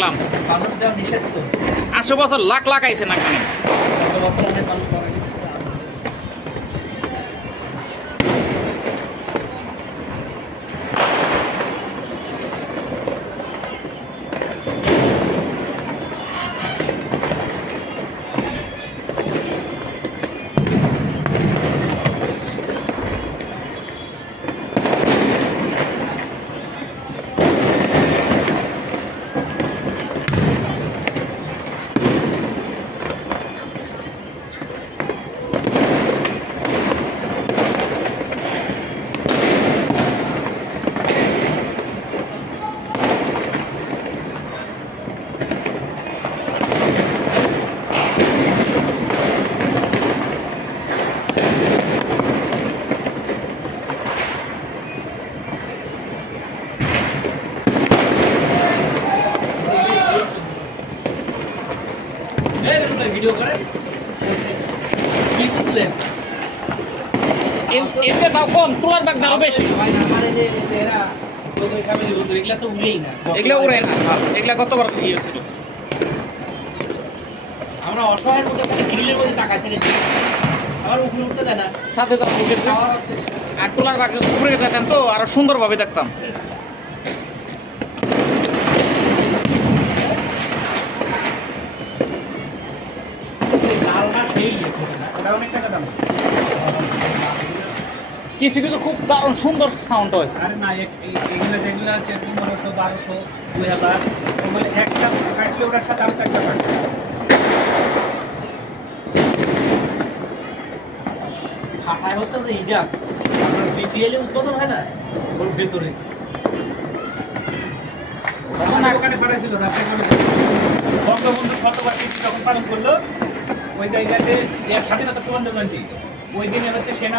দেখলাম। মানুষ দেওয়া নিষেধ তো। 80 বছর লাখ লাখ আইছে না কেন? কত বছর অনেক মানুষ মারা গেছে। ভিডিও করে কি বুঝলেন? এতে দাও কম, তোলার বাগ দাও বেশি। মানে যে এরা ওই ফ্যামিলি বুঝবে এগুলা তো উড়েই না, এগুলা উড়ে না, এগুলা কতবার ইয়ে ছিল। আমরা অসহায়ের মধ্যে খালি গ্রিলের মধ্যে টাকা থেকে আবার উপরে উঠতে দেয় না, সাথে তো খাওয়ার আছে। আর তোলার বাগ উপরে যেতাম তো আরো সুন্দরভাবে দেখতাম। লালটা সেই ফোটে না, ওটা অনেক টাকা দাম। কিছু কিছু খুব দারুণ সুন্দর সাউন্ড হয়। আরে না, এগুলো যেগুলো আছে 1500, 1200, 2000, ওগুলো একটা কাটলে ওটার সাথে আরো 4টা কাটবে। ফাটায় হচ্ছে যে ইডা আপনার বিপিএল উৎপাদন হয় না ওর ভেতরে। আমাদের ওখানে পাঠাইছিল রাজশাহী বঙ্গবন্ধু শতবার্ষিকী যখন পালন করলো, ওই জায়গাতে স্বাধীনতা সুবর্ণ জয়ন্তী, ওই দিনে হচ্ছে সেনা